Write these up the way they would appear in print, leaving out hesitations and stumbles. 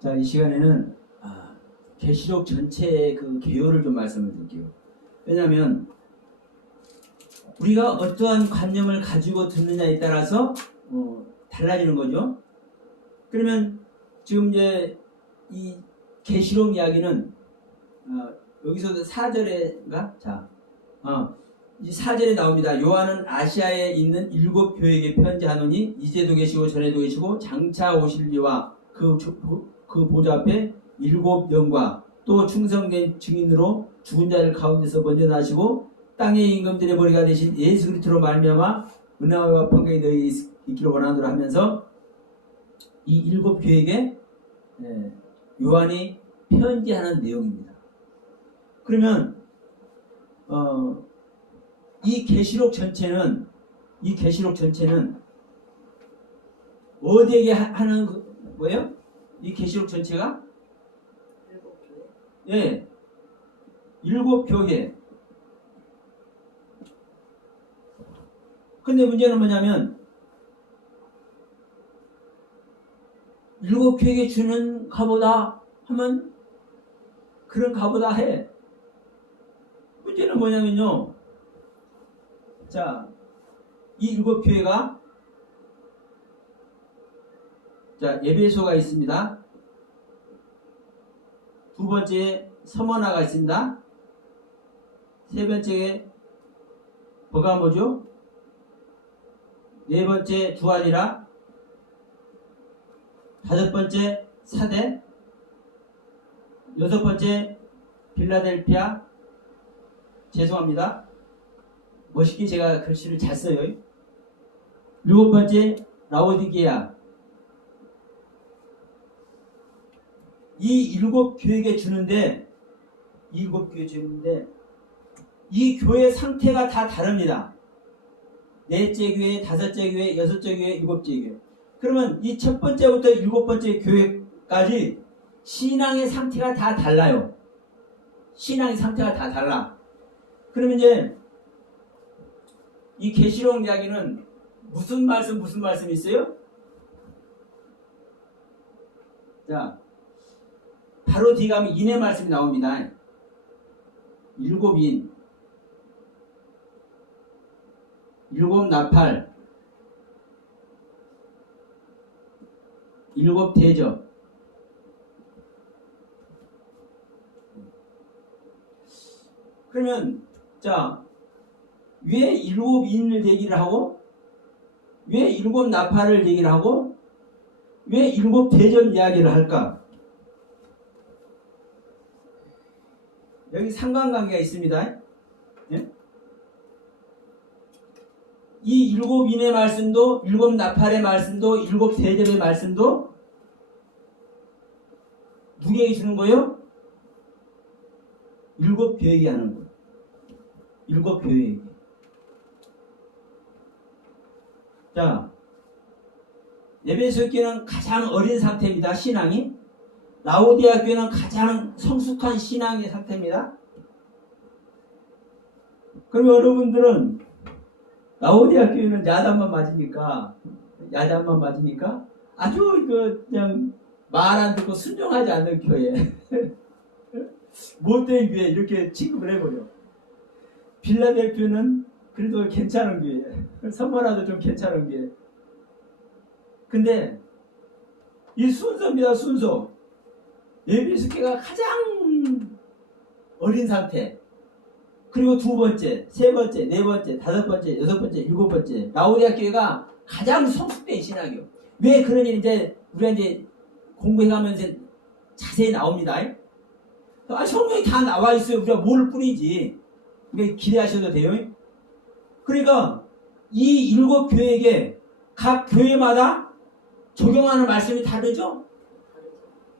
자, 이 시간에는 계시록 전체의 그 개요를 좀 말씀을 드릴게요. 왜냐하면 우리가 어떠한 관념을 가지고 듣느냐에 따라서 달라지는 거죠. 그러면 지금 이제 이 계시록 이야기는 여기서도 4절인가? 자, 이 4절에 나옵니다. 요한은 아시아에 있는 7 교회에게 편지하노니 이제도 계시고 전에도 계시고 장차 오실 이와 그 보좌 앞에 7 영과 또 충성된 증인으로 죽은 자들 가운데서 먼저 나시고 땅의 임금들의 머리가 되신 예수 그리스도로 말미암아 은혜와 평강이 너희 있기를 원하노라 하면서 이 7 교회에게 요한이 편지하는 내용입니다. 그러면 이 계시록 전체는 어디에게 하는 거예요? 이 계시록 전체가 7 교회? 예, 7 교회. 근데 문제는 뭐냐면 7 교회에게 주는 가보다 하면 그런 가보다 해. 문제는 뭐냐면요. 자, 이 7 교회가 자, 에베소가 있습니다. 두 번째 서머나가 있습니다. 세 번째 버가모죠. 네 번째 두아리라. 다섯 번째 사대. 여섯 번째 빌라델피아. 죄송합니다. 멋있게 제가 글씨를 잘 써요. 일곱 번째 라오디게아. 이 7 교회에게 주는데 이 교회 상태가 다 다릅니다. 넷째 교회, 다섯째 교회, 여섯째 교회, 일곱째 교회. 그러면 이 첫 번째부터 7번째 교회까지 신앙의 상태가 다 달라요. 신앙의 상태가 다 달라. 그러면 이제 이 계시록 이야기는 무슨 말씀이 있어요? 자, 바로 뒤에 가면 인의 말씀이 나옵니다. 7인, 7 나팔, 7 대접. 그러면 자, 왜 7인을 얘기를 하고 왜 7 나팔을 얘기를 하고 왜 7 대접 이야기를 할까? 여기 상관관계가 있습니다. 예? 이 7인의 말씀도 7 나팔의 말씀도 7 대접의 말씀도 누구에게 주는 거예요? 7 교회에게 하는 거예요. 7 교회에게. 자, 에베소 교회는 가장 어린 상태입니다. 신앙이. 라오디아 교회는 가장 성숙한 신앙의 상태입니다. 그러면 여러분들은 라오디아 교회는 야단만 맞으니까 아주 그냥 말 안 듣고 순종하지 않는 교회 못된 교회 이렇게 취급을 해버려. 빌라델피아는 그래도 괜찮은 교회, 서머나도 좀 괜찮은 교회. 근데 이 순서입니다. 순서. 에베소 교회가 가장 어린 상태. 그리고 두 번째, 세 번째, 네 번째, 다섯 번째, 여섯 번째, 일곱 번째. 라오디아 교회가 가장 성숙된 신앙이요. 왜 그런 일 이제 우리가 이제 공부해가면서 자세히 나옵니다. 성경이 다 나와 있어요. 우리가 모를 뿐이지. 그러니까 기대하셔도 돼요. 그러니까 이 7 교회에게 각 교회마다 적용하는 말씀이 다르죠?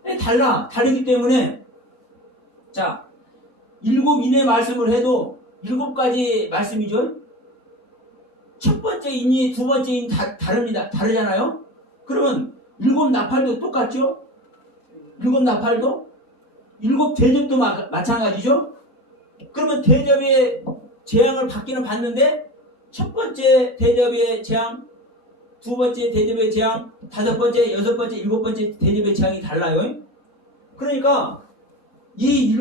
네, 다르기 때문에 자, 7인의 말씀을 해도 7가지 말씀이죠. 첫 번째 인이 두 번째 인 다릅니다. 다르잖아요. 그러면 7 나팔도 똑같죠? 7 나팔도 7 대접도 마찬가지죠. 그러면 대접의 재앙을 받기는 받는데 첫 번째 대접의 재앙, 두 번째 대접의 재앙, 다섯 번째, 여섯 번째, 일곱 번째 대접의 재앙이 달라요. 그러니까 이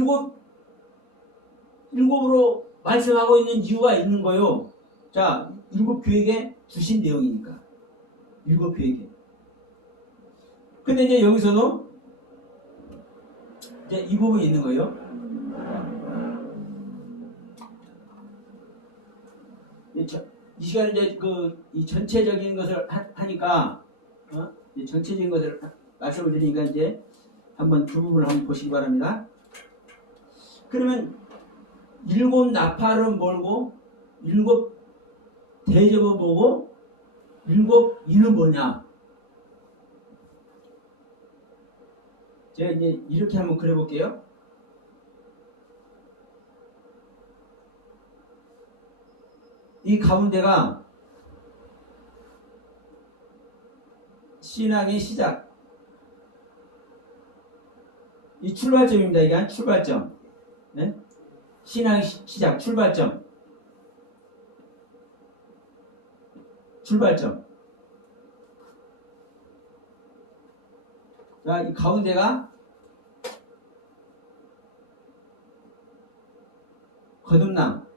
일곱으로 말씀하고 있는 이유가 있는 거요. 자, 일곱 교회에 주신 내용이니까. 일곱 교회에. 근데 이제 여기서도 이제 이 부분이 있는 거예요. 이 시간에 이제 이 전체적인 것을 하니까, 이 전체적인 것을 말씀을 드리니까 이제 한번 두 부분을 한번 보시기 바랍니다. 그러면 일곱 나팔은 뭘고, 일곱 대접은 뭐고, 일곱 인은 뭐냐? 제가 이제 이렇게 한번 그려볼게요. 이 가운데가 신앙의 시작, 이 출발점입니다. 이게 한 출발점. 네? 신앙의 시작, 출발점. 자, 이 가운데가 거듭남.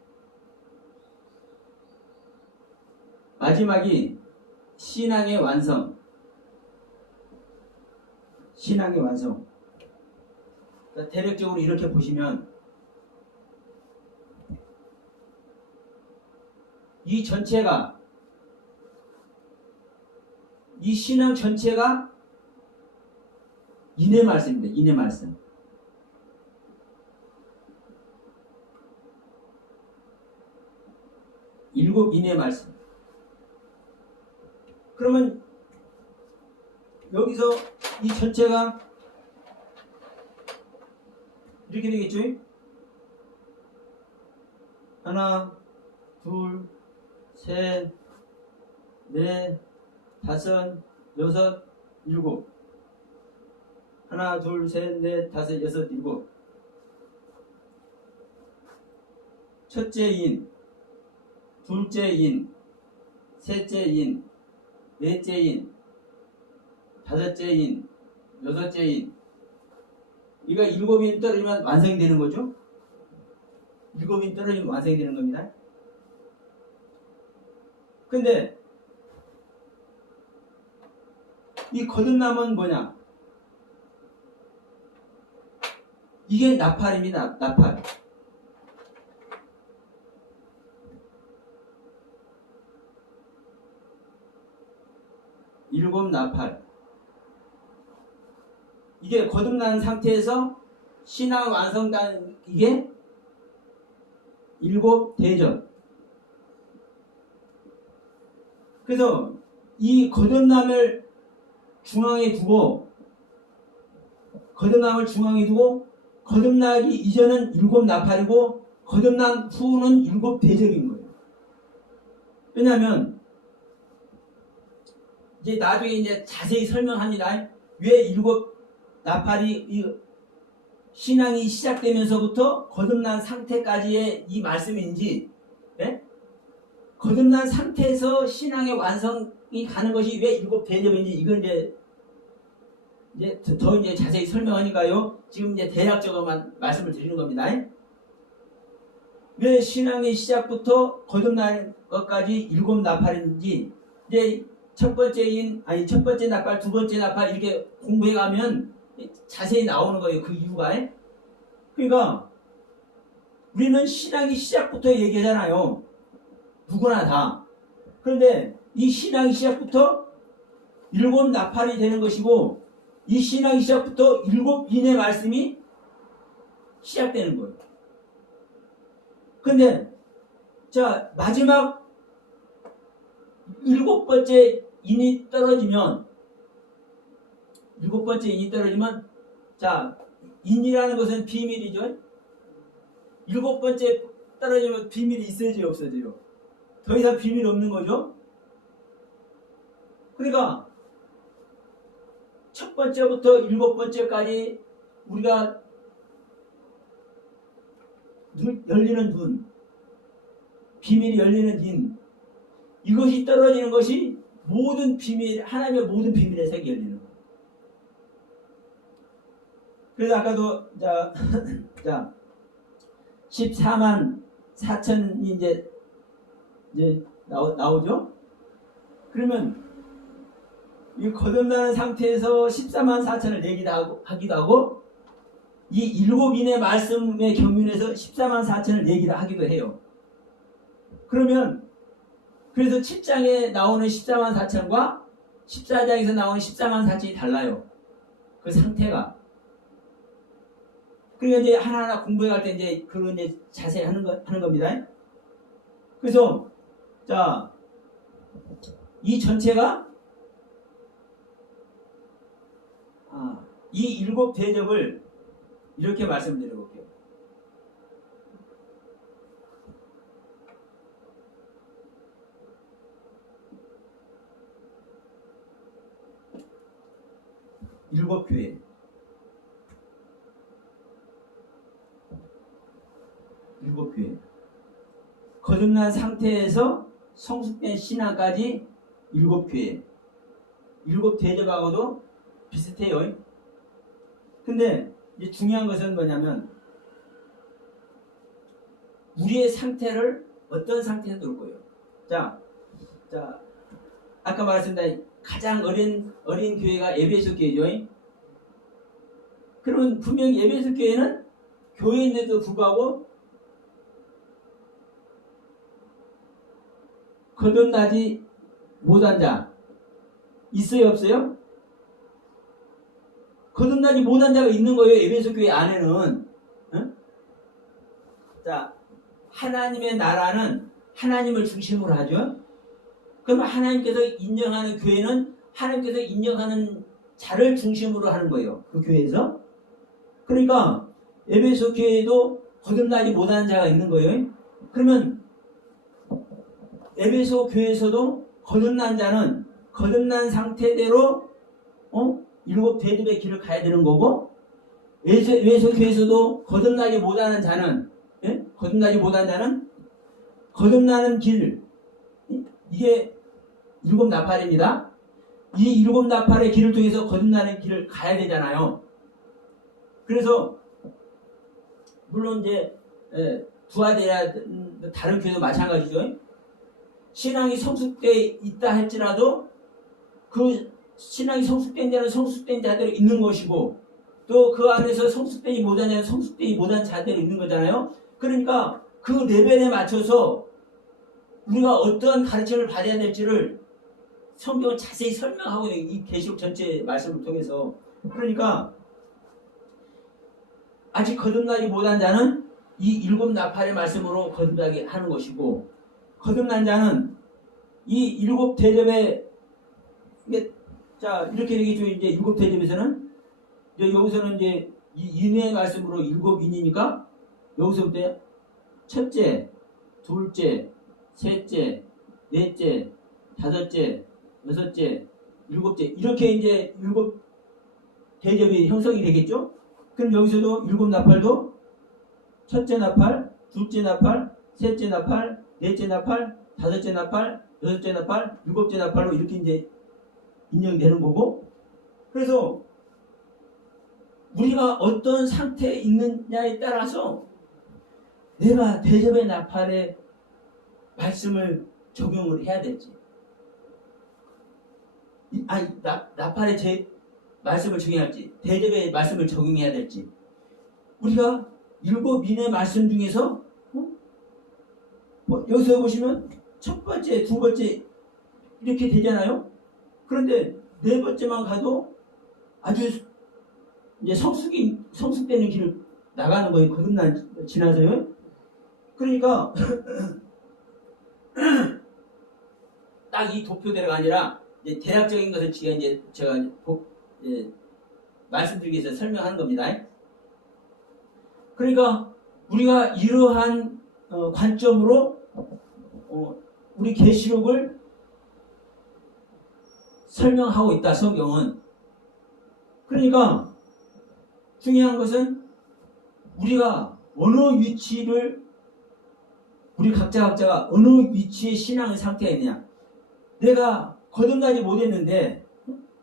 마지막이 신앙의 완성. 그러니까 대략적으로 이렇게 보시면 이 전체가, 이 신앙 전체가 인의 말씀입니다. 인의 말씀. 일곱 인의 말씀. 그러면 여기서 이 전체가 이렇게 되겠죠? 하나, 둘, 셋, 넷, 다섯, 여섯, 일곱. 하나, 둘, 셋, 넷, 다섯, 여섯, 일곱. 첫째 인, 둘째 인, 셋째 인, 넷째 인, 다섯째 인, 여섯째 인. 이거 일곱 인 떨어지면 완성이 되는 거죠? 일곱 인 떨어지면 완성이 되는 겁니다. 근데 이 거듭남은 뭐냐? 이게 나팔입니다. 나팔. 일곱 나팔. 이게 거듭난 상태에서 신앙 완성단, 이게 일곱 대접. 그래서 이 거듭남을 중앙에 두고, 거듭나기 이전은 일곱 나팔이고, 거듭난 후는 일곱 대접인 거예요. 왜냐하면 이제 나중에 이제 자세히 설명합니다. 왜 일곱 나팔이 신앙이 시작되면서부터 거듭난 상태까지의 이 말씀인지, 네? 거듭난 상태에서 신앙의 완성이 가는 것이 왜 일곱 대접인지, 이건 이제 더 이제 자세히 설명하니까요. 지금 이제 대략적으로만 말씀을 드리는 겁니다. 왜 신앙의 시작부터 거듭난 것까지 일곱 나팔인지, 이제 첫 번째 나팔, 두 번째 나팔 이렇게 공부해 가면 자세히 나오는 거예요. 그 이유가. 그러니까 우리는 신앙의 시작부터 얘기하잖아요. 누구나 다. 그런데 이 신앙의 시작부터 일곱 나팔이 되는 것이고, 이 신앙의 시작부터 일곱 인의 말씀이 시작되는 거예요. 근데 자, 마지막 일곱 번째 인이 떨어지면, 자, 인이라는 것은 비밀이죠. 일곱 번째 떨어지면 비밀이 있어야지 없어져요? 더 이상 비밀이 없는 거죠. 그러니까 첫 번째부터 일곱 번째까지 우리가 열리는 눈, 비밀이 열리는 인, 이것이 떨어지는 것이 모든 비밀, 하나님의 모든 비밀의 색이 열리는 거예요. 그래서 아까도 자 14만 4천이 이제 나오죠. 그러면 이 거듭나는 상태에서 14만 4천을 하기도 하고 이 일곱인의 말씀의 경륜에서 14만 4천을 내기도 하기도 해요. 그러면 그래서 7장에 나오는 14만 4천과 14장에서 나오는 14만 4천이 달라요. 그 상태가. 그러니까 이제 하나하나 공부해 갈 때 이제 그런 이제 자세히 하는 겁니다. 그래서 자, 이 전체가 이 일곱 대접을 이렇게 말씀드려 볼게요. 일곱 교회. 일곱 교회. 거듭난 상태에서 성숙된 신앙까지 일곱 교회. 일곱 대접하고도 비슷해요. 근데 이제 중요한 것은 뭐냐면 우리의 상태를 어떤 상태에 놓을 거예요. 자, 아까 말했습니다. 가장 어린 교회가 에베소 교회죠. 그러면 분명히 에베소 교회는 교회인데도 불구하고 거듭나지 못한 자 있어요, 없어요? 거듭나지 못한 자가 있는 거예요. 에베소 교회 안에는. 응? 자, 하나님의 나라는 하나님을 중심으로 하죠. 그럼 하나님께서 인정하는 교회는 하나님께서 인정하는 자를 중심으로 하는 거예요. 그 교회에서. 그러니까 에베소 교회에도 거듭나지 못한 자가 있는 거예요. 그러면 에베소 교회에서도 거듭난 자는 거듭난 상태대로 일곱 대접의 길을 가야 되는 거고, 에베소 교회에서도 거듭나지 못하는 자는 거듭나는 길, 이게 일곱 나팔입니다. 이 일곱 나팔의 길을 통해서 거듭나는 길을 가야 되잖아요. 그래서 물론 이제 부활돼야 다른 교회도 마찬가지죠. 신앙이 성숙돼 있다 할지라도 그 신앙이 성숙된 자는 성숙된 자대로 있는 것이고 또 그 안에서 성숙되지 못한 자는 성숙되지 못한 자대로 있는 거잖아요. 그러니까 그 레벨에 맞춰서 우리가 어떠한 가르침을 받아야 될지를 성경은 자세히 설명하고 있는 이 계시록 전체 말씀을 통해서. 그러니까 아직 거듭나지 못한 자는 이 일곱 나팔의 말씀으로 거듭나게 하는 것이고, 거듭난 자는 이 일곱 대접에 이렇게 얘기죠. 이제 일곱 대접에서는 여기서는 이제 이 인의 말씀으로 일곱 인이니까 여기서부터 첫째, 둘째, 셋째, 넷째, 다섯째, 여섯째, 일곱째, 이렇게 이제 일곱 대접이 형성이 되겠죠. 그럼 여기서도 일곱 나팔도 첫째 나팔, 둘째 나팔, 셋째 나팔, 넷째 나팔, 다섯째 나팔, 여섯째 나팔, 일곱째 나팔로 이렇게 이제 인정되는 거고, 그래서 우리가 어떤 상태에 있느냐에 따라서 내가 대접의 나팔의 말씀을 적용을 해야 될지, 나팔의 제 말씀을 적용할지, 대접의 말씀을 적용해야 될지, 우리가 일곱 인의 말씀 중에서 여기서 보시면 첫 번째, 두 번째 이렇게 되잖아요. 그런데 네 번째만 가도 아주 이제 성숙되는 길을 나가는 거예요. 거듭난 지나서요. 그러니까 딱 이 도표대로가 아니라 이제 대략적인 것을 제가 말씀드리기 위해서 설명하는 겁니다. 그러니까 우리가 이러한 관점으로 우리 계시록을 설명하고 있다, 성경은. 그러니까 중요한 것은 우리가 어느 위치를, 우리 각자가 어느 위치의 신앙의 상태가 있느냐. 내가 거듭나지 못했는데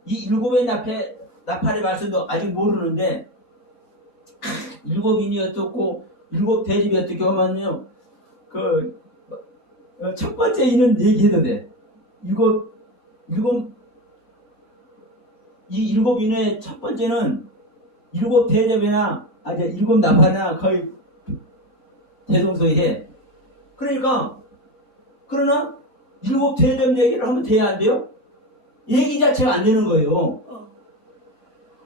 이 일곱의 나팔의 말씀도 아직 모르는데 일곱 인이 어떻고 일곱 대집이 어떻게 하면요. 첫 번째 인은 얘기해도 돼. 이 일곱 인의 첫 번째는 일곱 대접이나 일곱 나팔이나 거의 대동소이해. 그러니까 그러나 일곱 대접 얘기를 하면 돼야 안 돼요? 얘기 자체가 안 되는 거예요.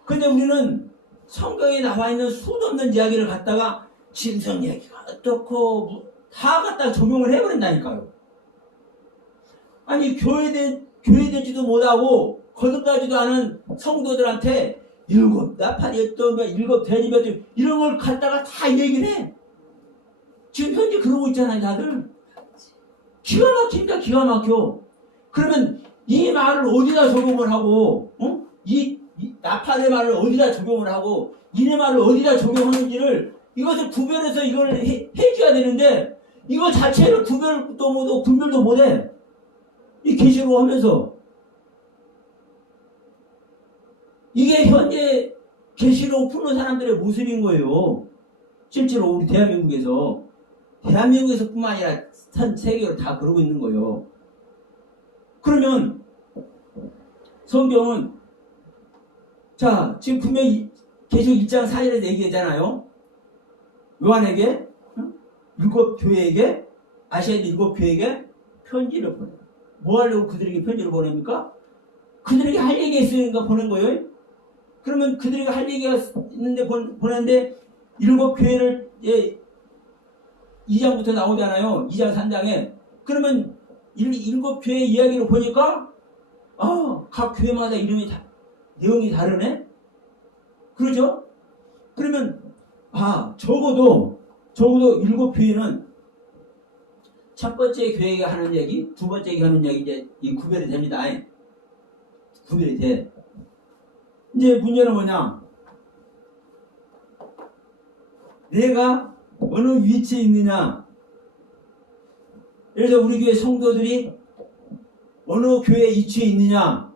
근데 우리는 성경에 나와 있는 수도 없는 이야기를 갖다가 짐승 얘기가 어떻고 다 갖다 적용을 해버린다니까요. 아니 교회되지도 못하고 거듭나지도 않은 성도들한테 일곱 나팔이었던 일곱 대접이었던 이런 걸 갖다가 다 얘기를 해. 지금 현재 그러고 있잖아요, 다들. 기가 막힙니다, 기가 막혀. 그러면 이 말을 어디다 적용을 하고, 이 나팔의 말을 어디다 적용을 하고, 이네 말을 어디다 적용하는지를 이것을 구별해서 이걸 해줘야 되는데, 이거 자체를 구별도 못하고 분별도 못해. 이 계시로 하면서. 이게 현재 계시로 푸는 사람들의 모습인 거예요. 실제로 우리 대한민국에서뿐만 아니라 전 세계로 다 그러고 있는 거예요. 그러면 성경은 자 지금 분명히 계시록 1장 4절에서 얘기하잖아요. 요한에게 일곱 교회에게 아시아의 일곱 교회에게 편지를 보내. 뭐 하려고 그들에게 편지를 보냅니까? 그들에게 할 얘기가 있으니까 보낸 거예요. 그러면 그들에게 할 얘기가 있는데 보냈는데 일곱 교회를 2장부터 나오잖아요. 2장 3장에. 그러면 일곱 교회 이야기를 보니까 각 교회마다 내용이 다르네? 그러죠? 그러면 적어도 일곱 교회는 첫 번째 교회가 하는 얘기, 두 번째 교회가 하는 얘기 이제 이 구별이 됩니다. 구별이 돼. 이제 문제는 뭐냐? 내가 어느 위치에 있느냐? 예를 들어 우리 교회 성도들이 어느 교회 위치에 있느냐?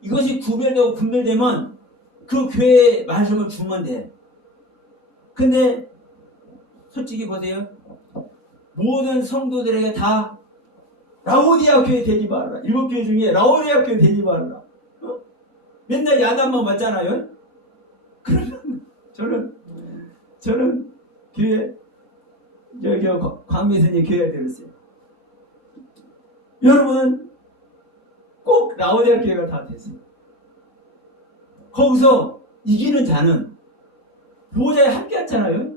이것이 구별되고 분별되면 그 교회의 말씀을 주면 돼. 근데 솔직히 보세요. 모든 성도들에게 다 라오디아 교회 되지 말아라. 일곱 교회 중에 라오디아 교회 되지 말아라. 맨날 야단만 맞잖아요. 그러면 저는 교회 광미선이 교회가 되었어요. 여러분 꼭 라오디아 교회가 다 됐어요. 거기서 이기는 자는 보좌에 함께 앉잖아요.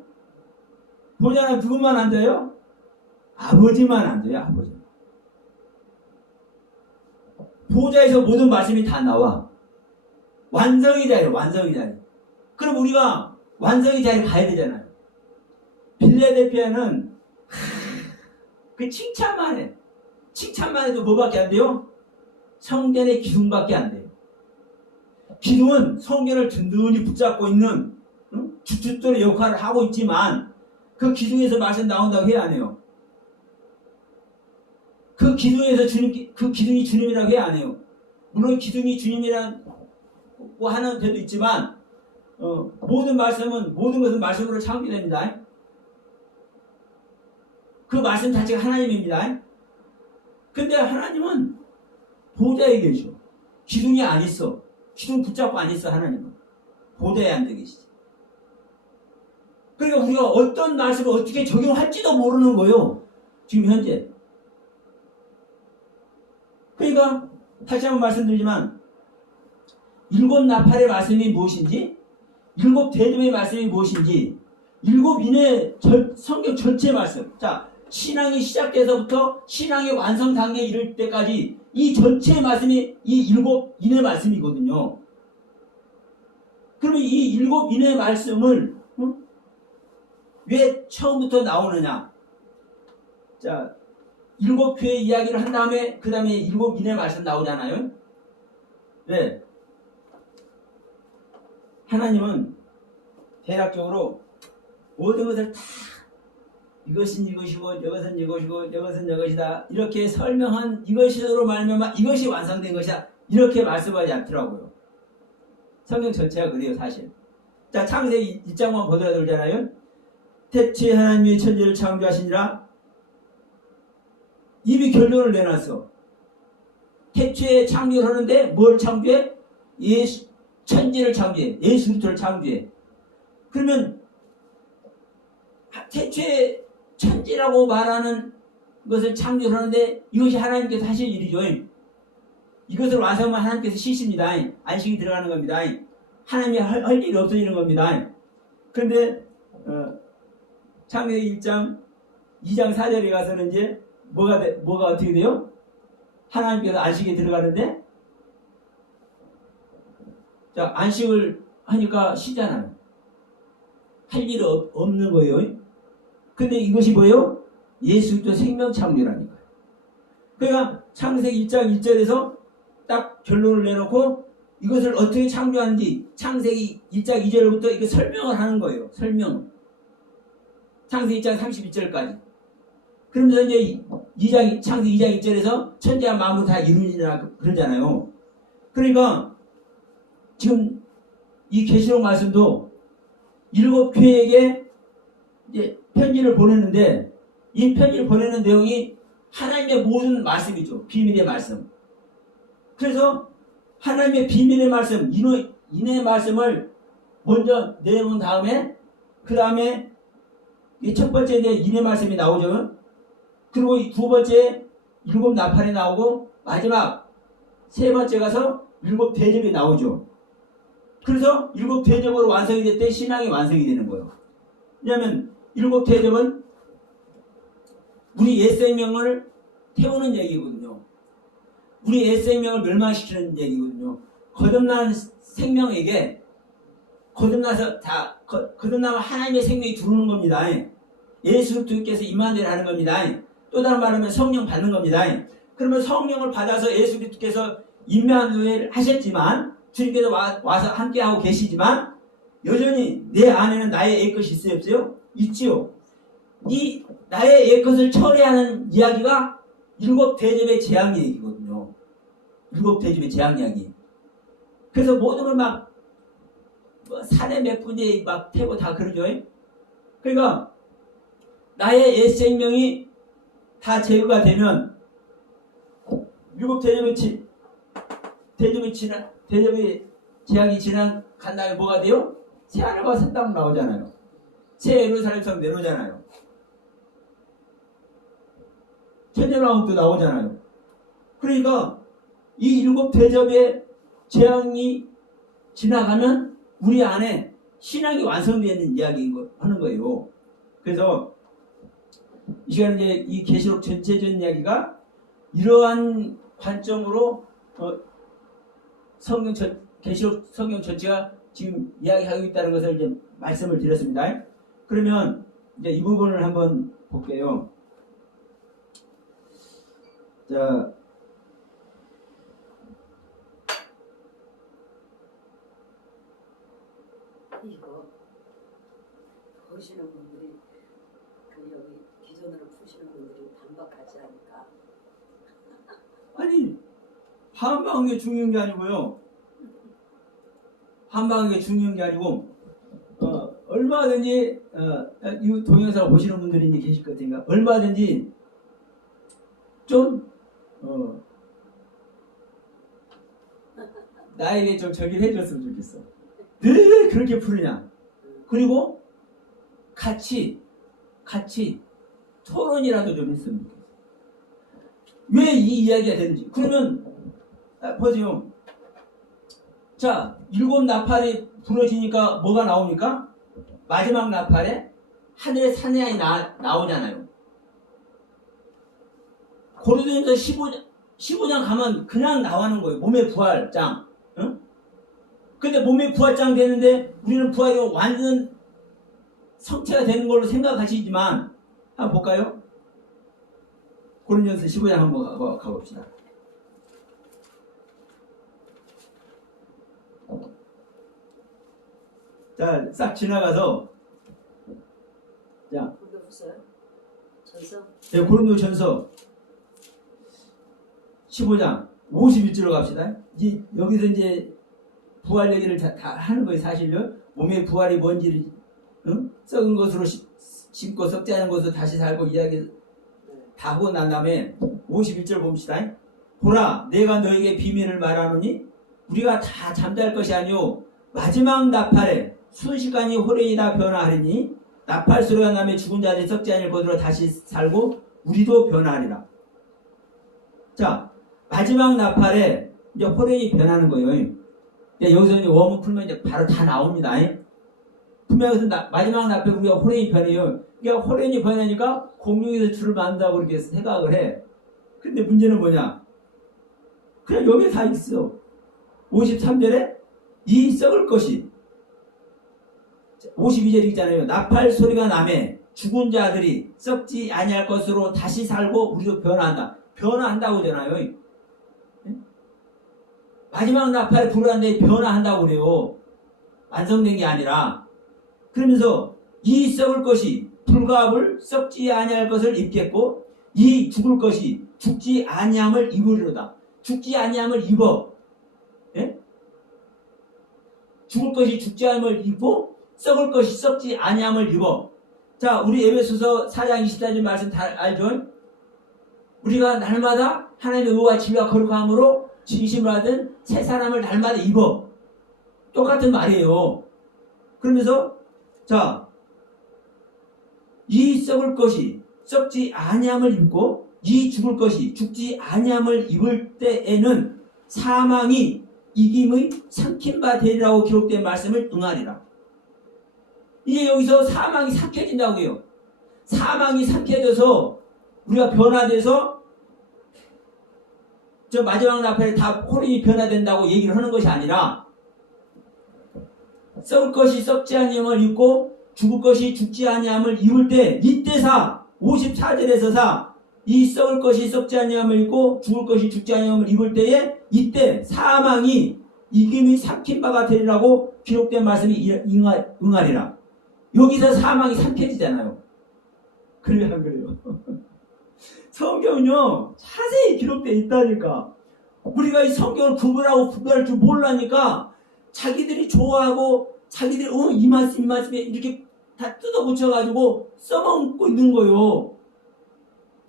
보좌는 누구만 앉아요? 아버지만 앉아요. 아버지. 보좌에서 모든 말씀이 다 나와. 완성의 자리에 완성의 자리. 그럼 우리가 완성의 자리에 가야 되잖아요. 빌라델피아는 그 칭찬만 해. 칭찬만 해도 뭐밖에 안 돼요? 성전의 기둥밖에 안 돼요. 기둥은 성전을 든든히 붙잡고 있는 주춧돌의 역할을 하고 있지만 그 기둥에서 말씀 나온다고 해야 안 해요. 그 기둥에서 그 기둥이 주님이라고 해야 안 해요. 물론 기둥이 주님이라고 하는 데도 있지만 모든 것은 말씀으로 창조됩니다. 그 말씀 자체가 하나님입니다. 근데 하나님은 보좌에 계셔. 기둥이 안 있어. 기둥 붙잡고 안 있어. 하나님은 보좌에 앉아 계시지. 그러니까 우리가 어떤 말씀을 어떻게 적용할지도 모르는 거예요. 지금 현재. 그러니까 다시 한번 말씀드리지만 일곱 나팔의 말씀이 무엇인지, 일곱 대접의 말씀이 무엇인지, 일곱 인의 성경 전체 말씀. 자, 신앙이 시작돼서부터 신앙의 완성 단계에 이를 때까지 이 전체 말씀이 이 일곱 인의 말씀이거든요. 그러면 이 일곱 인의 말씀을 왜 처음부터 나오느냐? 자, 일곱 교회 이야기를 한 다음에 그 다음에 일곱 인의 말씀 나오잖아요. 왜? 하나님은 대략적으로 모든 것을 다 이것은 이것이고 이것은 이것이고 이것은 이것이다 이렇게 설명한 이것으로 말미암아 이것이 완성된 것이다 이렇게 말씀하지 않더라고요. 성경 전체가 그래요. 사실. 자, 창세기 1장만 보더라도 그러잖아요. 태초에 하나님이 천지를 창조하시니라. 이미 결론을 내놨어. 태초에 창조를 하는데 뭘 창조해? 천지를 창조해. 예수 그리스도를 창조해. 그러면 태초에 천지라고 말하는 것을 창조를 하는데 이것이 하나님께서 하실 일이죠. 이것을 완성만 하나님께서 쉬십니다. 안식이 들어가는 겁니다. 하나님이 할 일이 없어지는 겁니다. 그런데 창세기 1장 2장 4절에 가서는 이제 뭐가 어떻게 돼요? 하나님께서 안식에 들어가는데, 자, 안식을 하니까 쉬잖아요. 할 일 없는 거예요. 근데 이것이 뭐예요? 예수 그리스도 생명 창조라니까요. 그러니까 창세기 1장 1절에서 딱 결론을 내놓고 이것을 어떻게 창조하는지 창세기 1장 2절부터 이거 설명을 하는 거예요. 설명. 창세기 1장 32절까지. 그러면서 이제 창세기 2장 1절에서 천지와 만물을 다 이루니라 그러잖아요. 그러니까 지금 이 계시록 말씀도 7교회에게 이제 편지를 보냈는데 이 편지를 보내는 내용이 하나님의 모든 말씀이죠. 비밀의 말씀. 그래서 하나님의 비밀의 말씀, 인의 말씀을 먼저 내놓은 다음에 그 다음에 첫 번째 인의 말씀이 나오죠. 그리고 두 번째 7 나팔이 나오고 마지막 세 번째 가서 7 대접이 나오죠. 그래서 7 대접으로 완성이 될 때 신앙이 완성이 되는 거예요. 왜냐하면 7 대접은 우리 옛 생명을 태우는 얘기거든요. 우리 옛 생명을 멸망시키는 얘기거든요. 거듭난 생명에게 거듭나면 하나님의 생명이 들어오는 겁니다. 예수 그리스도께서 임마누엘 하는 겁니다. 또 다른 말하면 성령 받는 겁니다. 그러면 성령을 받아서 예수 그리스도께서 임마누엘 하셨지만 주님께서 와서 함께하고 계시지만 여전히 내 안에는 나의 옛것이 있어요? 없어요? 있지요. 이 나의 옛것을 처리하는 이야기가 7 대접의 재앙 얘기거든요. 7 대접의 재앙 이야기. 그래서 모든 걸 막 사례 몇 분이 막 태고 다 그러죠. 그러니까 나의 옛 생명이 다 제거가 되면 7 대접의 재앙이 지나간 다음에 뭐가 돼요? 새 하늘과 새 땅 나오잖아요. 새 예루살렘성 내려오잖아요. 천년왕국도 나오잖아요. 그러니까 이 7 대접의 재앙이 지나가면 우리 안에 신앙이 완성되는 이야기 하는 거예요. 그래서 이 시간에 이제 이 계시록 전체적인 이야기가 이러한 관점으로 계시록 성경 전체가 지금 이야기하고 있다는 것을 이제 말씀을 드렸습니다. 그러면 이제 이 부분을 한번 볼게요. 자, 이거 보시는 분들이 여기 기존으로 푸시는 분들이 반박하지 않을까? 아니 반박한 게 중요한 게 아니고요. 반박한 게 중요한 게 아니고 얼마든지 이 동영상을 보시는 분들이 이제 계실 것 같으니까 얼마든지 좀 나에게 좀 저기를 해줬으면 좋겠어. 늘 그렇게 부르냐. 그리고 같이 토론이라도 좀 했으면 좋겠어. 왜 이 이야기가 되는지. 그러면 보세요. 자, 7 나팔이 부러지니까 뭐가 나옵니까? 마지막 나팔에 하늘의 사내양이 나오잖아요. 고린도전서 15장 가면 그냥 나오는 거예요. 몸의 부활장. 응? 근데 몸의 부활장 되는데 우리는 부활이 완전 성체가 되는 걸로 생각하시지만 한번 볼까요? 고린도전서 15장 한번 가봅시다. 자, 싹 지나가서 자, 고린도전서 15장 51절로 갑시다. 여기서 이제 부활 얘기를 다 하는 거예요. 사실요. 몸의 부활이 뭔지를 썩은 것으로 심고 썩지 않은 것으로 다시 살고 이야기 다 하고 난 다음에 51절 봅시다. 보라 내가 너에게 비밀을 말하노니 우리가 다 잠잘 것이 아니오 마지막 나팔에 순식간에 호련이다 변화하리니 나팔 소리가 나며 죽은 자들이 썩지 않을 것으로 다시 살고 우리도 변화하리라. 자, 마지막 나팔에 이제 호련이 변하는 거예요. 여기서 이제 웜을 풀면 이제 바로 다 나옵니다. 분명히 마지막 나팔에 우리가 호련이 변해요. 그러니까 호련이 변하니까 공중에서 주를 만든다고 이렇게 생각을 해. 근데 문제는 뭐냐? 그냥 여기 다 있어. 53절에 이 썩을 것이 52절 있잖아요. 나팔 소리가 나매 죽은 자들이 썩지 아니할 것으로 다시 살고 우리도 변화한다. 변화한다고 하잖아요. 마지막 나팔 불어하는데 변화한다고 그래요. 완성된 게 아니라. 그러면서 이 썩을 것이 불가합을 썩지 아니할 것을 입겠고 이 죽을 것이 죽지 아니함을 입으리로다. 죽지 아니함을 입어. 예? 죽을 것이 죽지 아니함을 입고 썩을 것이 썩지 아니함을 입어. 자, 우리 에베소서 4장 24절 말씀 다 알죠? 우리가 날마다 하나님의 의와 진리와 거룩함으로 진심을 하던 새 사람을 날마다 입어. 똑같은 말이에요. 그러면서 자, 이 썩을 것이 썩지 아니함을 입고 이 죽을 것이 죽지 아니함을 입을 때에는 사망이 이김의 삼킨 바 되리라고 기록된 말씀을 응하리라. 이제 여기서 사망이 삼켜진다고 해요. 사망이 삼켜져서 우리가 변화돼서 저 마지막 나팔에 다 호련이 변화된다고 얘기를 하는 것이 아니라 썩을 것이 썩지 아니함을 입고 죽을 것이 죽지 아니함을 입을 때 이때사 54절에서 사 이 썩을 것이 썩지 아니함을 입고 죽을 것이 죽지 아니함을 입을 때에 이때 사망이 이김이 삼킨 바가 되리라고 기록된 말씀이 응하리라. 여기서 사망이 삼켜지잖아요. 그래요 안 그래요? 성경은요 자세히 기록되어 있다니까. 우리가 이 성경을 구분하고 구분할 줄 몰라니까 자기들이 좋아하고 자기들이 이 말씀에 이렇게 다 뜯어붙여가지고 써먹고 있는 거요.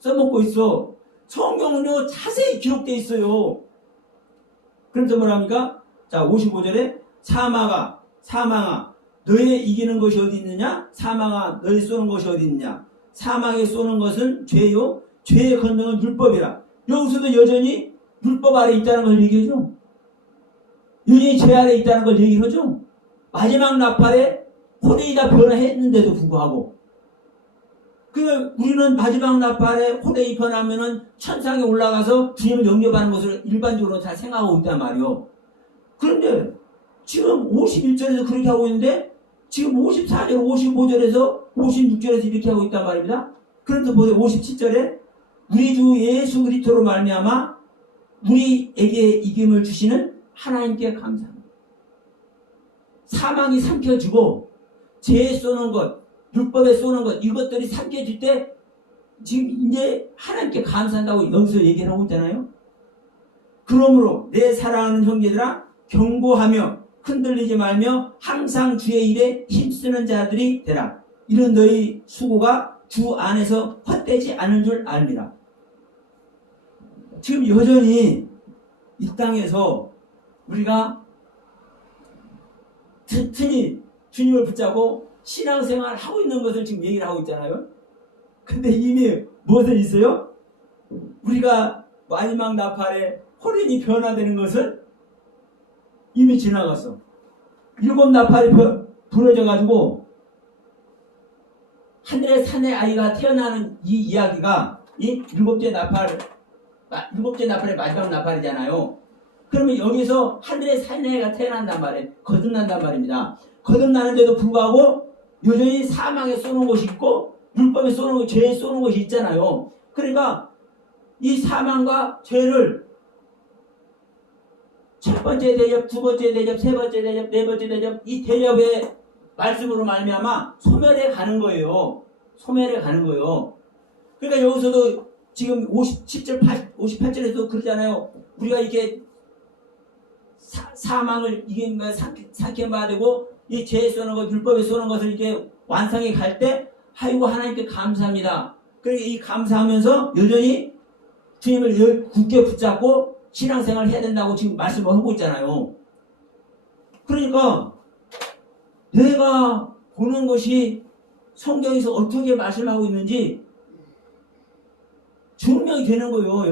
써먹고 있어. 성경은요 자세히 기록되어 있어요. 그래서 뭐랍니까? 자 55절에 사망아 너의 이기는 것이 어디 있느냐? 사망아 너의 쏘는 것이 어디 있느냐? 사망에 쏘는 것은 죄요 죄의 권능은 율법이라. 여기서도 여전히 율법 아래 있다는 걸 얘기하죠. 여전히 죄 아래 있다는 걸 얘기하죠. 마지막 나팔에 호련이 다 변화했는데도 불구하고 우리는 마지막 나팔에 호련이 변하면은 천상에 올라가서 주님을 영접하는 것을 일반적으로 잘 생각하고 있단 말이요. 그런데 지금 51절에서 그렇게 하고 있는데 지금 54절, 55절에서 56절에서 이렇게 하고 있단 말입니다. 그런데 보세요. 57절에 우리 주 예수 그리스도로 말미암아 우리에게 이김을 주시는 하나님께 감사합니다. 사망이 삼켜지고 죄에 쏘는 것, 율법에 쏘는 것 이것들이 삼켜질 때 지금 이제 하나님께 감사한다고 여기서 얘기를 하고 있잖아요. 그러므로 내 사랑하는 형제들아 경고하며 흔들리지 말며 항상 주의 일에 힘쓰는 자들이 되라. 이런 너희 수고가 주 안에서 헛되지 않은 줄 알리라. 지금 여전히 이 땅에서 우리가 튼튼히 주님을 붙잡고 신앙생활을 하고 있는 것을 지금 얘기를 하고 있잖아요. 근데 이미 무엇을 있어요? 우리가 마지막 나팔에 호련이 변화되는 것을 이미 지나갔어. 7 나팔이 부러져가지고 하늘의 산의 아이가 태어나는 이 이야기가 이 7째 나팔의 마지막 나팔이잖아요. 그러면 여기서 하늘의 산의 아이가 태어난단 말이에요. 거듭난단 말입니다. 거듭나는데도 불구하고 여전히 사망에 쏘는 것이 있고 율법에 쏘는 것, 죄에 쏘는 것이 있잖아요. 그러니까 이 사망과 죄를 첫 번째 대접, 두 번째 대접, 세 번째 대접, 네 번째 대접 이 대접의 말씀으로 말미암아 소멸해 가는 거예요. 소멸해 가는 거예요. 그러니까 여기서도 지금 57절, 58절에도 그러잖아요. 우리가 이렇게 사망을 이긴 걸 삼켜봐야 되고 이 죄에 쏘는 것, 율법에 쏘는 것을 이렇게 완성해 갈 때 아이고 하나님께 감사합니다. 그러니까 이 감사하면서 여전히 주님을 굳게 붙잡고 신앙생활을 해야 된다고 지금 말씀을 하고 있잖아요. 그러니까 내가 보는 것이 성경에서 어떻게 말씀하고 있는지 증명이 되는 거예요,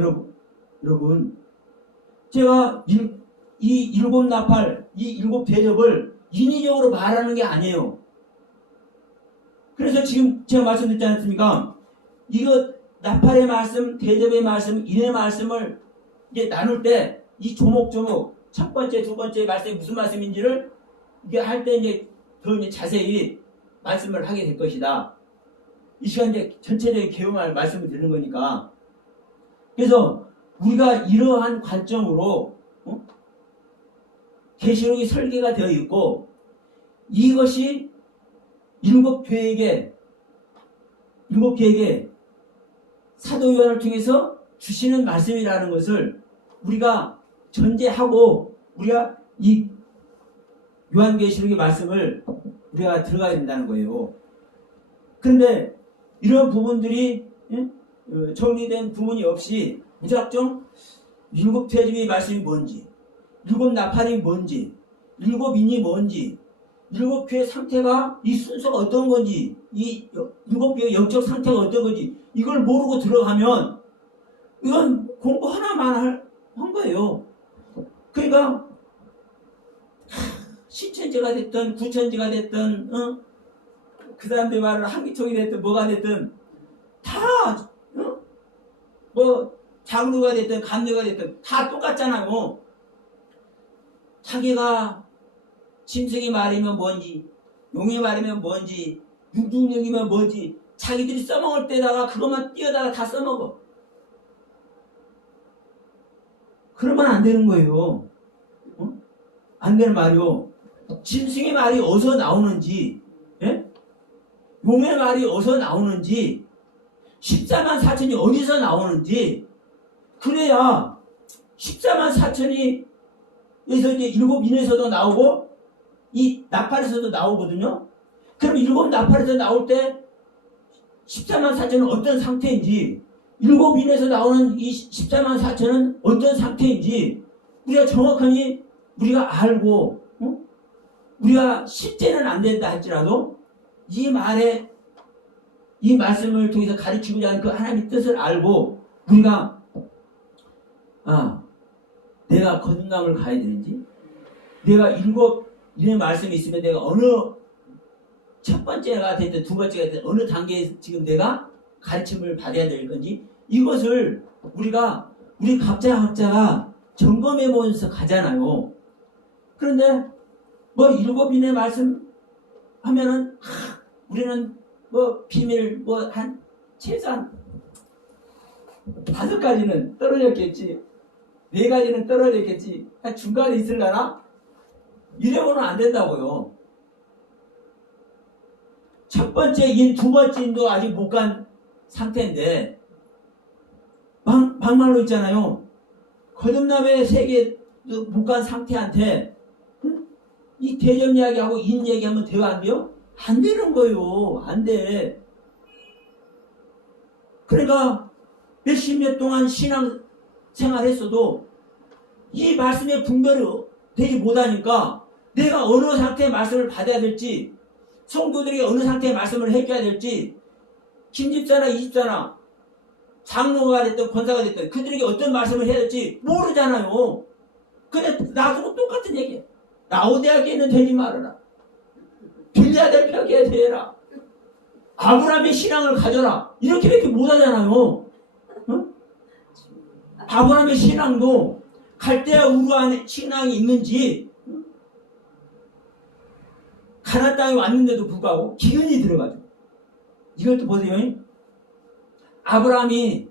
여러분. 제가 이 일곱 나팔, 이 일곱 대접을 인위적으로 말하는 게 아니에요. 그래서 지금 제가 말씀드렸지 않습니까? 이거 나팔의 말씀, 대접의 말씀, 인의 말씀을 이제 나눌 때 이 조목조목 첫 번째, 두 번째 말씀이 무슨 말씀인지를 이게 할 때 이제 더 이제 자세히 말씀을 하게 될 것이다. 이 시간 이제 전체적인 개요할 말씀을 드리는 거니까. 그래서 우리가 이러한 관점으로 계시록이 설계가 되어 있고 이것이 일곱 교회에게 사도 요한을 통해서 주시는 말씀이라는 것을 우리가 전제하고 우리가 이 요한계시록의 말씀을 우리가 들어가야 된다는 거예요. 그런데 이런 부분들이 정리된 부분이 없이 무작정 일곱 대접의 말씀이 뭔지, 일곱 나팔이 뭔지, 일곱 인이 뭔지, 일곱 교회 상태가 이 순서가 어떤 건지, 이 일곱 교회 영적 상태가 어떤 건지 이걸 모르고 들어가면 이건 공부 하나만 한 거예요. 그러니까 신천지가 됐든 구천지가 됐든 그 사람들 말을 한기총이 됐든 뭐가 됐든 다 뭐 장로가 됐든 감로가 됐든 다 똑같잖아요. 자기가 짐승이 말이면 뭔지 용이 말이면 뭔지 육중력이면 뭔지 자기들이 써먹을 때다가 그것만 띄어다가 다 써먹어. 그러면 안 되는 거예요. 안 되는 말이요. 짐승의 말이 어디서 나오는지, 예? 용의 말이 어디서 나오는지, 14만 4천이 어디서 나오는지, 그래야 14만 4천이 여기서 이제 일곱 인에서도 나오고, 이 나팔에서도 나오거든요. 그럼 일곱 나팔에서 나올 때 14만 4천은 어떤 상태인지, 일곱 인에서 나오는 이 14만 4천은 어떤 상태인지, 우리가 정확하게 우리가 알고, 우리가 실제는 안 된다 할지라도 이 말씀을 통해서 가르치고자 하는 그 하나님의 뜻을 알고 우리가 내가 거듭남을 가야 되는지 내가 일곱 인의 말씀이 있으면 내가 어느 첫 번째가 됐든 두 번째가 됐든 어느 단계에 지금 내가 가르침을 받아야 될 건지 이것을 우리 각자가 점검해 보면서 가잖아요. 그런데 뭐 일곱 인의 말씀 하면은 우리는 뭐 비밀 뭐 한 최소한 5가지는 떨어졌겠지, 4가지는 떨어졌겠지, 한 중간에 있으려나? 이래고는 안 된다고요. 첫 번째 인, 두 번째 인도 아직 못 간 상태인데 막말로 있잖아요. 거듭남의 세계 못 간 상태한테 이 대접 이야기하고 인 얘기하면 돼요, 안 돼요? 안 되는 거예요. 안 돼. 그러니까 몇십 년 동안 신앙 생활했어도 이 말씀에 분별이 되지 못하니까 내가 어느 상태의 말씀을 받아야 될지, 성도들이 어느 상태의 말씀을 해줘야 될지, 김집사나 이집사나 장로가 됐든 권사가 됐든 그들에게 어떤 말씀을 해야 될지 모르잖아요. 근데 나하고 똑같은 얘기야. 라오디아에는 되지 말아라. 빌라델피아에 되라. 아브라함의 신앙을 가져라. 이렇게밖에 못하잖아요. 아브라함의 신앙도 갈대아 우르 안에 신앙이 있는지 가나안 땅에 왔는데도 불구하고 기근이 들어가죠. 이것도 보세요. 아브라함이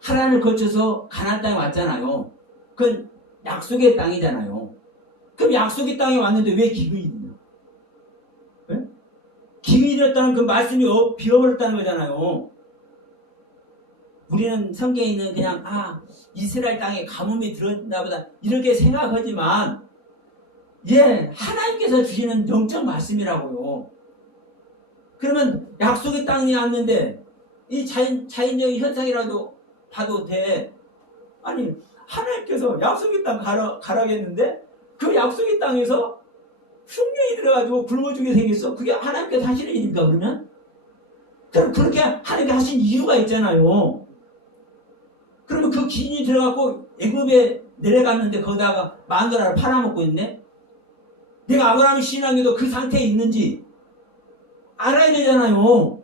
하란을 거쳐서 가나안 땅에 왔잖아요. 그건 약속의 땅이잖아요. 그럼 약속의 땅에 왔는데 왜 기근이 있냐? 네? 기근이 되었다는 그 말씀이 비어버렸다는 거잖아요. 우리는 성경에 있는 그냥 이스라엘 땅에 가뭄이 들었나 보다 이렇게 생각하지만 하나님께서 주시는 영적 말씀이라고요. 그러면 약속의 땅이 왔는데 이 자연적인 현상이라도 봐도 돼. 아니 하나님께서 약속의 땅 가라겠는데 그 약속의 땅에서 흉년이 들어가지고 굶어 죽게 생겼어. 그게 하나님께서 하시는 일입니까 그러면? 그럼 그렇게 하나님께 하신 이유가 있잖아요. 그러면 그 기인이 들어가고 애굽에 내려갔는데 거기다가 만두라를 팔아먹고 있네. 내가 아브라함이 신앙에도 그 상태에 있는지 알아야 되잖아요.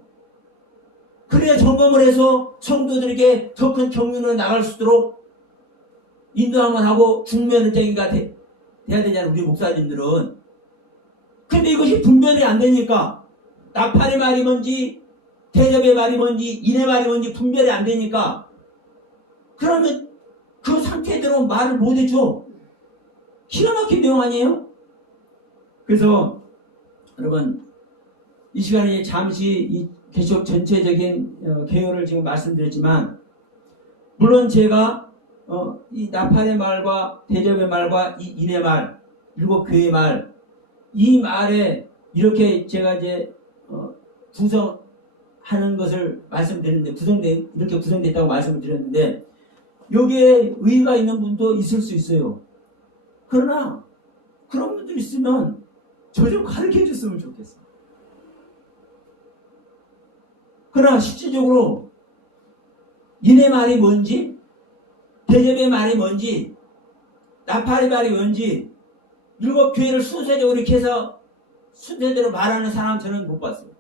그래야 점검을 해서 성도들에게 더 큰 경륜으로 나갈 수 있도록 인도하면 하고 중면을쟁이가 돼야 되잖아요. 우리 목사님들은. 근데 이것이 분별이 안 되니까 나팔의 말이 뭔지 대접의 말이 뭔지 인의 말이 뭔지 분별이 안 되니까 그러면 그 상태대로 말을 못해줘. 기가 막힌 내용 아니에요? 그래서 여러분 이 시간에 잠시 이 계시록 전체적인 개요를 지금 말씀드렸지만 물론 제가 이 나팔의 말과 대접의 말과 이 인의 말, 일곱 교회의 말, 이 말에 이렇게 제가 이제 구성하는 것을 말씀드렸는데 이렇게 구성됐다고 말씀을 드렸는데 여기에 의의가 있는 분도 있을 수 있어요. 그러나 그런 분들 있으면 저 좀 가르쳐 줬으면 좋겠어요. 그러나 실질적으로 인의 말이 뭔지 대접의 말이 뭔지 나팔의 말이 뭔지 일곱 교회를 순서적으로 이렇게 해서 순서대로 말하는 사람 저는 못 봤어요.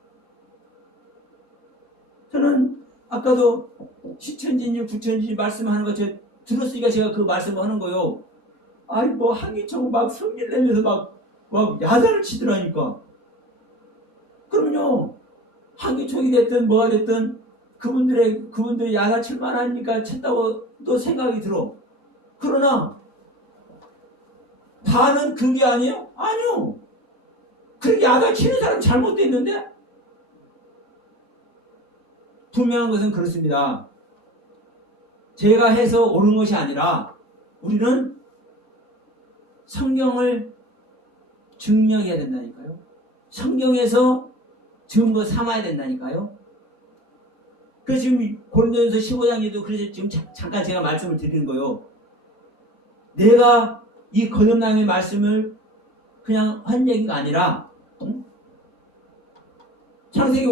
저는 아까도 시천진지 구천진지 말씀하는 거 제가 들었으니까 제가 그 말씀을 하는 거요. 아니 뭐 한기총 막 성질 내면서 막 야단을 치더라니까. 그러면요 한기총이 됐든 뭐가 됐든 그분들이 야단 칠만 하니까 쳤다고 또 생각이 들어. 그러나 다는 그게 아니에요? 아니요. 그렇게 야단 치는 사람 잘못됐는데 분명한 것은 그렇습니다. 제가 해서 옳은 것이 아니라 우리는 성경을 증명해야 된다니까요. 성경에서 증거 삼아야 된다니까요. 그래서 지금 고린도전서 15장에도 그래서 지금 잠깐 제가 말씀을 드리는 거예요. 내가 이 거듭남의 말씀을 그냥 한 얘기가 아니라 창세기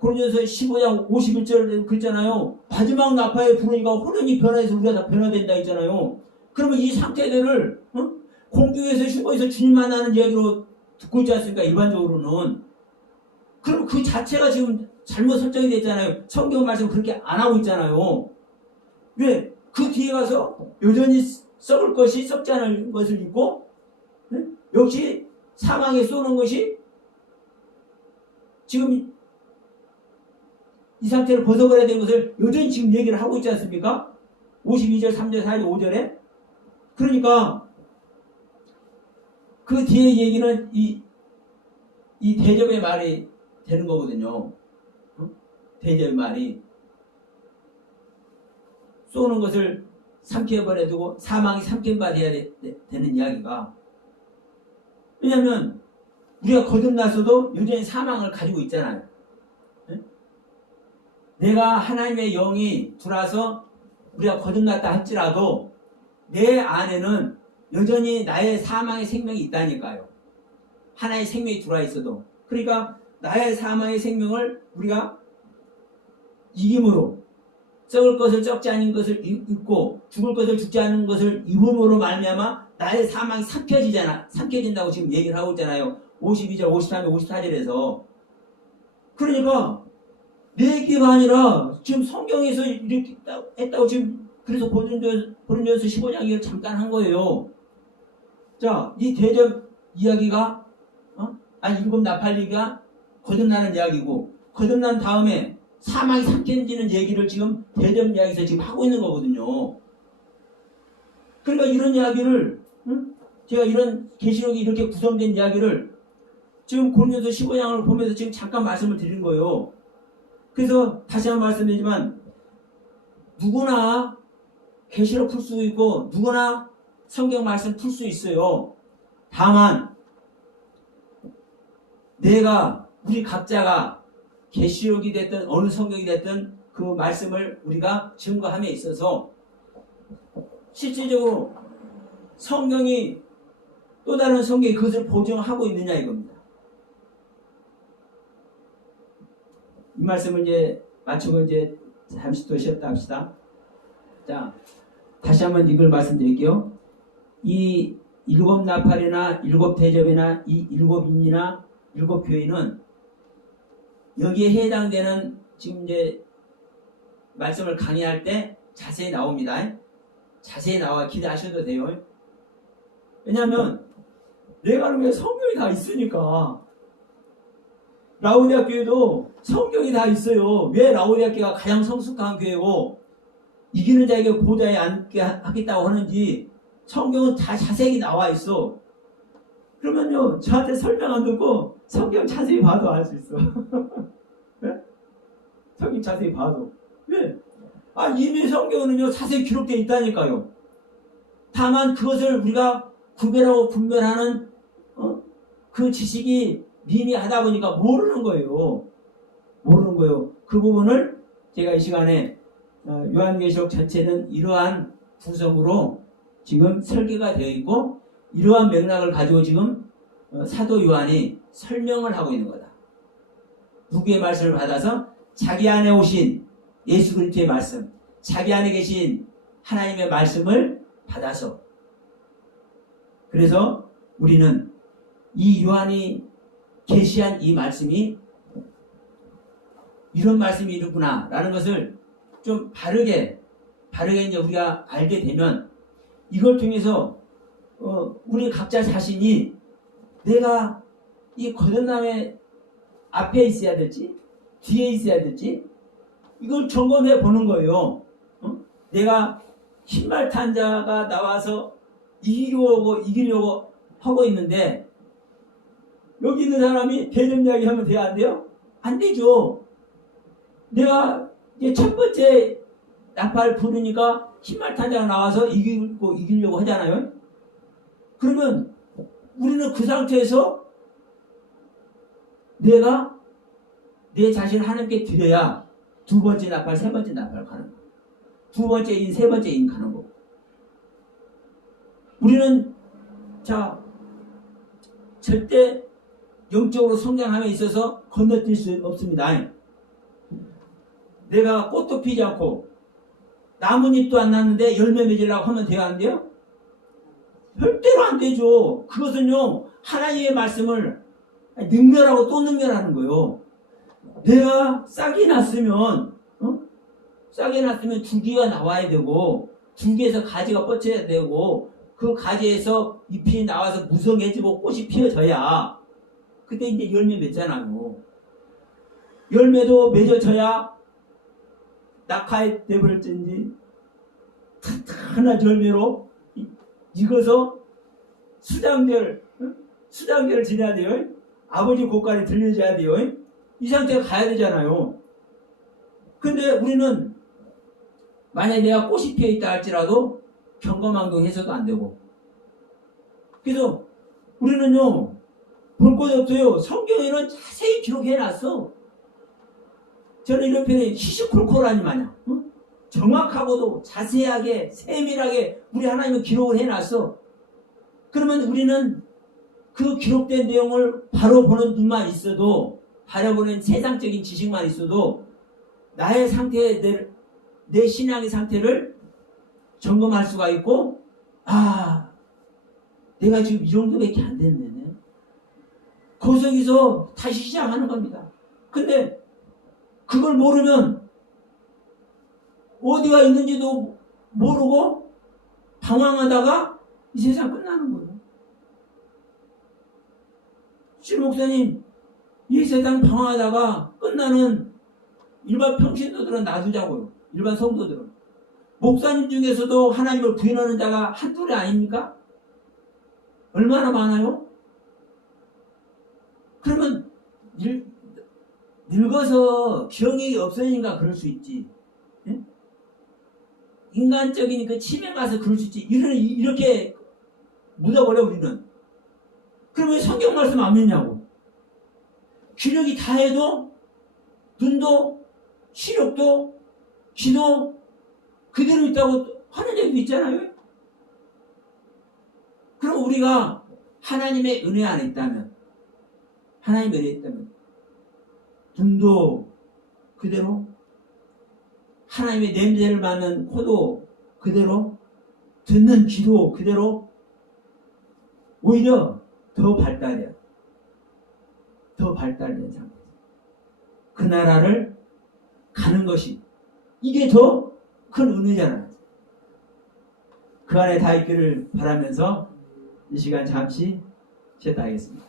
고린도전서 15장 51절 그랬잖아요. 마지막 나팔에 부르니까 호련히 변화해서 우리가 다 변화된다 했잖아요. 그러면 이 상태들을 공중에서 슈퍼에서 주님 만나는 이야기로 듣고 있지 않습니까? 일반적으로는. 그럼 그 자체가 지금 잘못 설정이 됐잖아요. 성경 말씀 그렇게 안 하고 있잖아요. 왜? 그 뒤에 가서 여전히 썩을 것이 썩지 않을 것을 입고 역시 사망에 쏘는 것이 지금 이 상태를 벗어버려야 되는 것을 여전히 지금 얘기를 하고 있지 않습니까? 52절, 3절, 4절, 5절에. 그러니까 그 뒤에 얘기는 이 대접의 말이 되는 거거든요. 대접의 말이 쏘는 것을 삼켜버려두고 사망이 삼켜버려야 되는 이야기가. 왜냐하면 우리가 거듭났어도 여전히 사망을 가지고 있잖아요. 내가 하나님의 영이 들어와서 우리가 거듭났다 할지라도 내 안에는 여전히 나의 사망의 생명이 있다니까요. 하나의 생명이 들어와 있어도. 그러니까 나의 사망의 생명을 우리가 이김으로 썩을 것을 썩지 않은 것을 입고 죽을 것을 죽지 않은 것을 입음으로 말미암아 나의 사망이 삼켜진다고 지금 얘기를 하고 있잖아요. 52절, 53절, 54절에서. 그러니까 내 얘기가 아니라 지금 성경에서 이렇게 했다고 지금 그래서 고린도전서 15장 얘기를 잠깐 한 거예요. 자, 이 대접 이야기가 일곱 나팔리가 거듭나는 이야기고 거듭난 다음에 사망이 삼켜지는 얘기를 지금 대접 이야기에서 지금 하고 있는 거거든요. 그러니까 이런 이야기를 제가 이런 계시록이 이렇게 구성된 이야기를 지금 고린도전서 15장을 보면서 지금 잠깐 말씀을 드린 거예요. 그래서 다시 한번 말씀드리지만 누구나 계시록 풀 수 있고 누구나 성경 말씀 풀 수 있어요. 다만 내가 우리 각자가 계시록이 됐든 어느 성경이 됐든 그 말씀을 우리가 증거함에 있어서 실질적으로 성경이 또 다른 성경이 그것을 보증하고 있느냐 이겁니다. 이 말씀을 이제 마치고 이제 잠시 또 쉬었다 합시다. 자, 다시 한번 이걸 말씀드릴게요. 이 일곱 나팔이나 일곱 대접이나 이 일곱 인이나 일곱 교회는 여기에 해당되는 지금 이제 말씀을 강의할 때 자세히 나옵니다. 자세히 나와 기대하셔도 돼요. 왜냐하면 내가 하는 게 성경이 다 있으니까. 라오디아 교회도 성경이 다 있어요. 왜 라오디아 교회가 가장 성숙한 교회고 이기는 자에게 보좌에 앉게 하겠다고 하는지 성경은 다 자세히 나와 있어. 그러면요 저한테 설명 안 듣고 성경 자세히 봐도 알 수 있어. 네? 성경 자세히 봐도. 왜? 이미 성경은요 자세히 기록되어 있다니까요. 다만 그것을 우리가 구별하고 분별하는 그 지식이 미미하다 보니까 모르는 거예요. 모르는 거예요. 그 부분을 제가 이 시간에 요한계시록 전체는 이러한 구성으로 지금 설계가 되어 있고 이러한 맥락을 가지고 지금 사도 요한이 설명을 하고 있는 거다. 누구의 말씀을 받아서 자기 안에 오신 예수 그리스도의 말씀, 자기 안에 계신 하나님의 말씀을 받아서 그래서 우리는 이 요한이 계시한 이 말씀이 이런 말씀이 이렇구나 라는 것을 좀 바르게 이제 우리가 알게 되면 이걸 통해서 우리 각자 자신이 내가 이 거듭남의 앞에 있어야 될지 뒤에 있어야 될지 이걸 점검해 보는 거예요. 내가 흰말 탄 자가 나와서 이기려고 하고 있는데 여기 있는 사람이 대접 이야기 하면 돼야 안 돼요? 안 되죠. 내가 이제 첫 번째 나팔 부르니까 흰말 탄 자가 나와서 이기려고 하잖아요. 그러면 우리는 그 상태에서 내가 내 자신을 하나님께 드려야 두 번째 나팔, 세 번째 나팔 가는 거예요. 두 번째 인, 세 번째 인 가는 거고. 우리는 절대 영적으로 성장함에 있어서 건너뛸 수 없습니다. 내가 꽃도 피지 않고 나뭇잎도 안 났는데 열매 맺으려고 하면 돼야 안 돼요? 절대로 안 되죠. 그것은요 하나님의 말씀을 능멸하고 또 능멸하는 거예요. 내가 싹이 났으면 줄기가 나와야 되고 줄기에서 가지가 뻗쳐야 되고 그 가지에서 잎이 나와서 무성해지고 꽃이 피어져야 그때 이제 열매 맺잖아요. 열매도 맺어져야 낙하에 내버릴진지 탄탄한 열매로 익어서 수장절을 지내야 돼요. 아버지 고깔이 들려줘야 돼요. 이 상태가 가야 되잖아요. 근데 우리는 만약에 내가 꽃이 피어있다 할지라도 경거망동해서도 안 되고 그래서 우리는요 볼 것이 없어요. 성경에는 자세히 기록해놨어. 저는 이런 표현이 시시콜콜하니 마냥 정확하고도 자세하게 세밀하게 우리 하나님은 기록을 해놨어. 그러면 우리는 그 기록된 내용을 바로 보는 눈만 있어도 바라보는 세상적인 지식만 있어도 나의 상태에 내 신앙의 상태를 점검할 수가 있고 내가 지금 이 정도밖에 안 됐네. 거기서 다시 시작하는 겁니다. 근데 그걸 모르면 어디가 있는지도 모르고 방황하다가 이 세상 끝나는 거예요. 실 목사님 이 세상 방황하다가 끝나는 일반 평신도들은 놔두자고요. 일반 성도들은. 목사님 중에서도 하나님을 부인하는 자가 한둘이 아닙니까? 얼마나 많아요? 그러면 늙어서 기억력이 없어지니까 그럴 수 있지. 예? 인간적인 그 치매 가서 그럴 수 있지. 이렇게 묻어버려 우리는. 그럼 왜 성경 말씀 안 믿냐고. 기력이 다해도 눈도 시력도 귀도 그대로 있다고 하는 얘기도 있잖아요. 그럼 우리가 하나님의 은혜 안에 있다면, 하나님의 은혜에 있다면 눈도 그대로, 하나님의 냄새를 맡는 코도 그대로, 듣는 귀도 그대로, 오히려 더 발달해요. 더 발달된 상태에서 그 나라를 가는 것이, 이게 더 큰 은혜잖아요. 그 안에 다 있기를 바라면서 이 시간 잠시 쉬었다 하겠습니다.